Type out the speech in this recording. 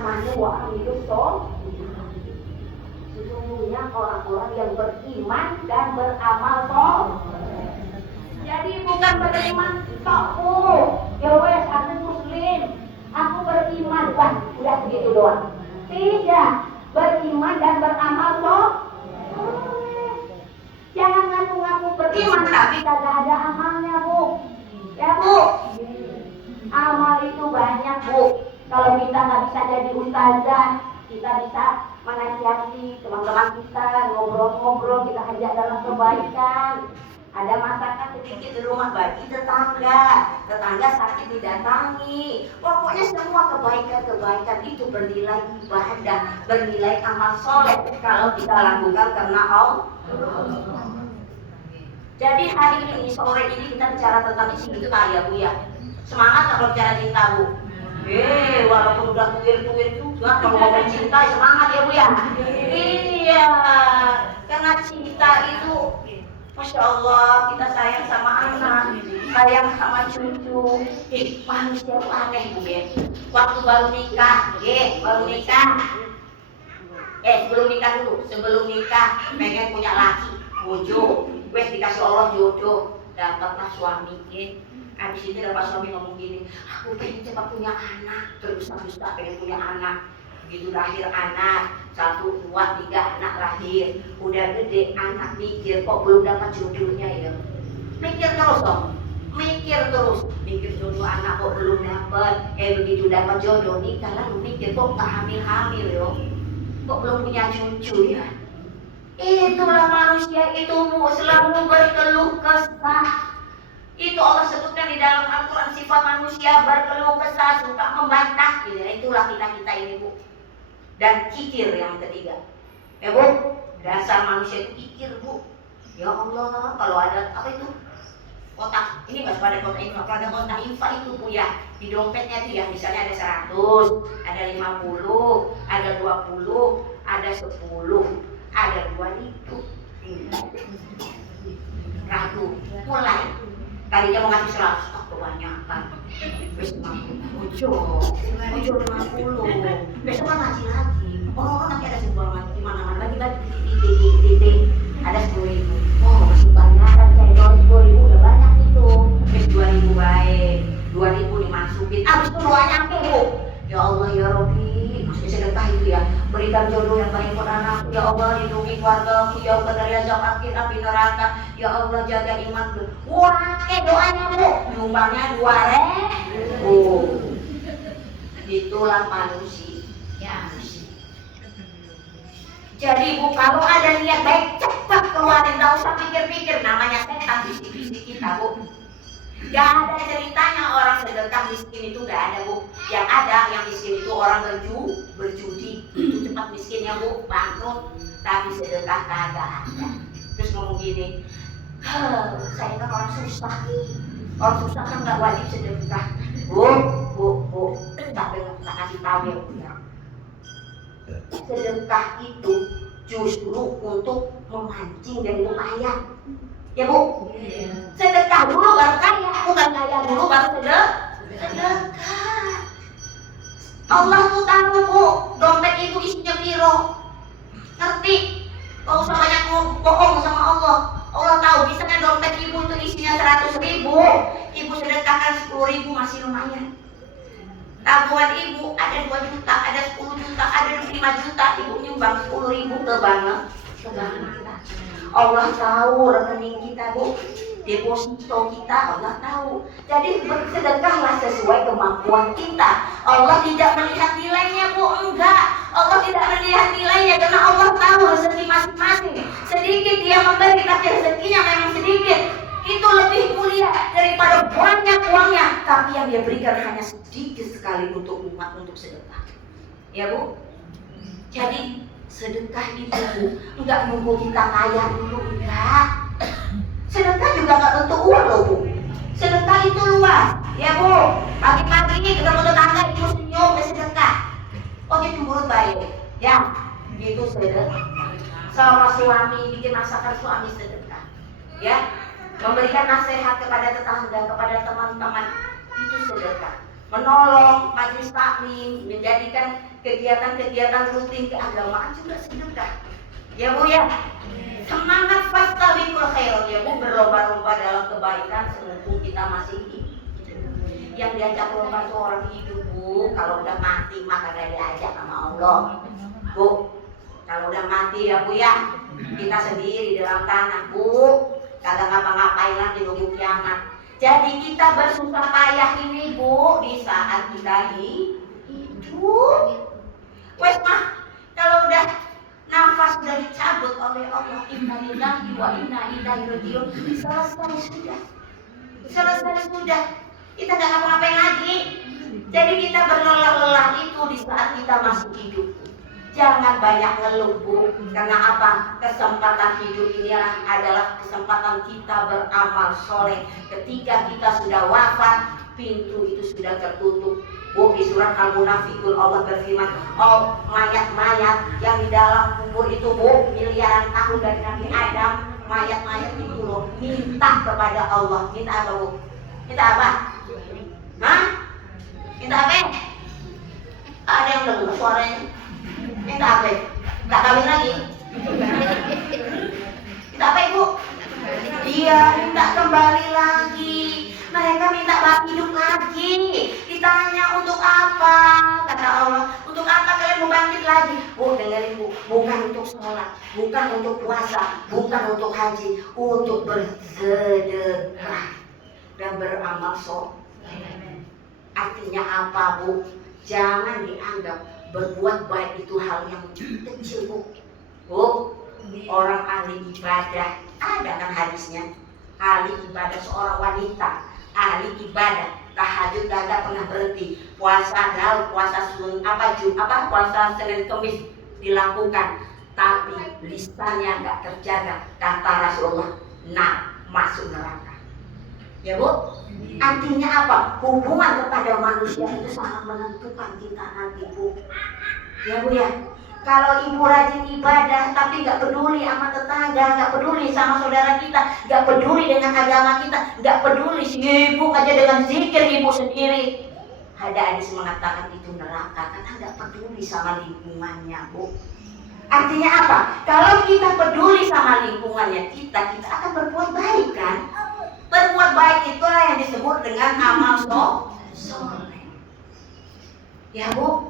amanu wa amilus sholihah. Sesungguhnya orang-orang yang beriman dan beramal soleh. Jadi bukan beriman tok bu, ya wes aku muslim, aku beriman, wah udah begitu doang. Tidak, beriman dan beramal soleh. Jangan ngaku-ngaku beriman tapi kagak ada amalnya bu. Ya bu, amal itu banyak bu. Kalau kita nggak bisa jadi ustazah, kita bisa menasihati teman-teman kita, ngobrol-ngobrol, kita ajak dalam kebaikan. Ada masakan sedikit di rumah bagi tetangga sakit didatangi. Pokoknya semua kebaikan-kebaikan itu bernilai ibadah, bernilai amal soleh kalau kita lakukan karena Allah. Jadi hari ini, sore ini kita bicara tentang cinta ya bu ya. Semangat kalau bicara cinta bu. Walaupun udah tuir juga kalau ngomong cinta semangat ya bu ya. Iya, karena cinta itu Masya Allah, kita sayang sama anak, sayang sama cucu. Manusia itu aneh bu ya. Waktu baru nikah, sebelum nikah pengen punya laki, bojo, wes dikasih Allah jodoh, dapatlah suami, Habis itu dapat suami ngomong gini, aku pengen cepat punya anak, terus-terusan pengen punya anak. Begitu lahir anak, 1, 2, 3 anak lahir, udah gede anak mikir kok belum dapat jodohnya ya. Mikir terus, mikir jodoh anak kok belum dapat. Begitu dapat jodoh nikah lalu mikir kok nggak hamil yo, kok belum punya cucu ya. Itulah manusia itu bu, selalu berkeluh kesah. Itu Allah sebutkan di dalam Al-Quran, sifat manusia berkeluh kesah, suka membantah. Itulah kita ini bu. Dan kikir yang ketiga. Ya bu, dasar manusia itu kikir bu. Ya Allah, kalau ada apa itu? Kotak, ini nggak pada kotak ini, kalau ada kotak infak itu bu ya. Di dompetnya itu ya, misalnya ada 100, ada 50, ada 20, ada 10, ada 2.000. Ragu, mulai. Tadinya mau ngasih 100, tak kebanyakan. Besok 50, ujung 50. Besok kan ngaji lagi. Oh nanti ada sumbangan di mana-mana, bagi-bagi titik. Ada 10.000. Oh masih banyak kan, saya 10.000 udah banyak itu. Besok 2.000 baik, 2.000 dimasukin. Abis itu doanya bu. Ya Allah ya Rabbi, maksudnya sedekah itu ya. Berikan jodoh yang baik buat anakku, ya Allah, lindungi keluargaku, ya Allah dari azab api neraka, ya Allah jaga imanku. Wah, doanya bu, nyumbangnya 2.000. Itulah manusia. Jadi bu, kalau ada niat baik cepat keluarin, nggak usah pikir-pikir, namanya setan bisik-bisik kita bu. Gak ada ceritanya orang sedekah miskin itu, gak ada bu. Yang ada yang miskin itu orang berjudi, itu cepat miskinnya bu, bangkrut. Tapi sedekah kagak ada. Terus ngomong gini, saya kan orang susah kan gak wajib sedekah. Bu, tapi tak kasih tahu ya bu ya. Sedekah itu justru untuk memancing dan lumayan. Ya bu, sedekah dulu baru kaya, bukan kaya dulu baru sedekah. Allah tuh tahu bu, dompet itu isinya piro, ngerti? Kau usah banyak bohong sama Allah. Allah tahu, misalnya dompet ibu itu isinya 100.000, ibu sedekahkan 10.000 masih lumayan. Tabungan ibu ada 2 juta, ada 10 juta, ada 5 juta, ibu nyumbang 10.000 ke bank kita. Allah tahu rekening kita bu, deposito kita Allah tahu. Jadi bersedekahlah sesuai kemampuan kita. Allah tidak melihat nilainya bu, enggak. Allah tidak melihat nilainya karena Allah tahu rezeki masing-masing. Sedikit dia memberi tapi rezekinya memang sedikit. Itu lebih mulia daripada banyak uangnya, tapi yang dia berikan hanya sedikit sekali untuk umat, untuk sedekah. Ya bu. Jadi sedekah itu enggak nunggu kita kaya dulu, enggak. Sedekah juga enggak tentu uang loh bu. Sedekah itu luas, ya bu. Pagi-pagi ketemu tetangga itu senyum, sedekah. Oh dia cemburu baik, ya. Itu sedekah. Sama suami bikin masakan suami sedekah, ya. Memberikan nasihat kepada tetangga, kepada teman-teman itu sedekah. menolong, majelis taklim, menjadikan kegiatan-kegiatan rutin keagamaan juga sedekah. Ya Bu ya. Semangat fastabiqul khairat ya Bu, berlomba-lomba dalam kebaikan mumpung kita masih hidup. Yang diajak lomba itu orang hidup Bu, kalau udah mati maka gak diajak sama Allah. Bu, kalau udah mati ya Bu ya, kita sendiri dalam tanah Bu, kagak ngapa-ngapain lagi nunggu kiamat. Jadi kita bersusah payah ini Bu di saat kita hidup. Wes mah kalau udah nafas sudah dicabut oleh Allah, inna lillahi wa inna ilaihi rajiun, selesai sudah, kita nggak ngapa-ngapain lagi. Jadi kita berlelah-lelah itu di saat kita masih hidup. Jangan banyak ngeluh Bu, karena apa? Kesempatan hidup ini adalah kesempatan kita beramal soleh. Ketika kita sudah wafat, pintu itu sudah tertutup. Bu, di surat Al-Munafiqun Allah berfirman, oh mayat-mayat yang di dalam kubur itu Bu, miliaran tahun dari Nabi Adam, mayat-mayat itu loh minta kepada Allah. Minta apa Bu? Minta apa? Hah? Minta apa? Ada yang dengar suaranya? Minta apa? Tak kawin lagi? Minta apa Ibu? Iya, minta kembali lagi. Mereka minta bak hidup lagi. Ditanya untuk apa? Kata Allah, untuk apa kalian mau bangkit lagi? Bu, dengerin Bu, bukan untuk sholat, bukan untuk puasa, bukan untuk haji, untuk bersedekah dan beramal soleh. Artinya apa Bu? Jangan dianggap berbuat baik itu hal yang kecil Bu. Bu, orang ahli ibadah, ada kan hadisnya, ahli ibadah seorang wanita, ahli ibadah tahajud gak pernah berhenti, puasa daun, puasa puasa Senin Kemis dilakukan, tapi lisannya gak terjaga, kata Rasulullah, nah masuk neraka. Ya Bu, artinya apa? Hubungan kepada manusia itu sangat menentukan kita nanti Bu. Ya Bu ya. Kalau ibu rajin ibadah tapi gak peduli sama tetangga, gak peduli sama saudara kita, gak peduli dengan agama kita, gak peduli, sibuk aja dengan zikir ibu sendiri, ada hadis mengatakan itu neraka karena gak peduli sama lingkungannya Bu. Artinya apa? Kalau kita peduli sama lingkungannya kita akan berbuat baik kan? Berbuat baik itulah yang disebut dengan amal soleh. Ya Bu.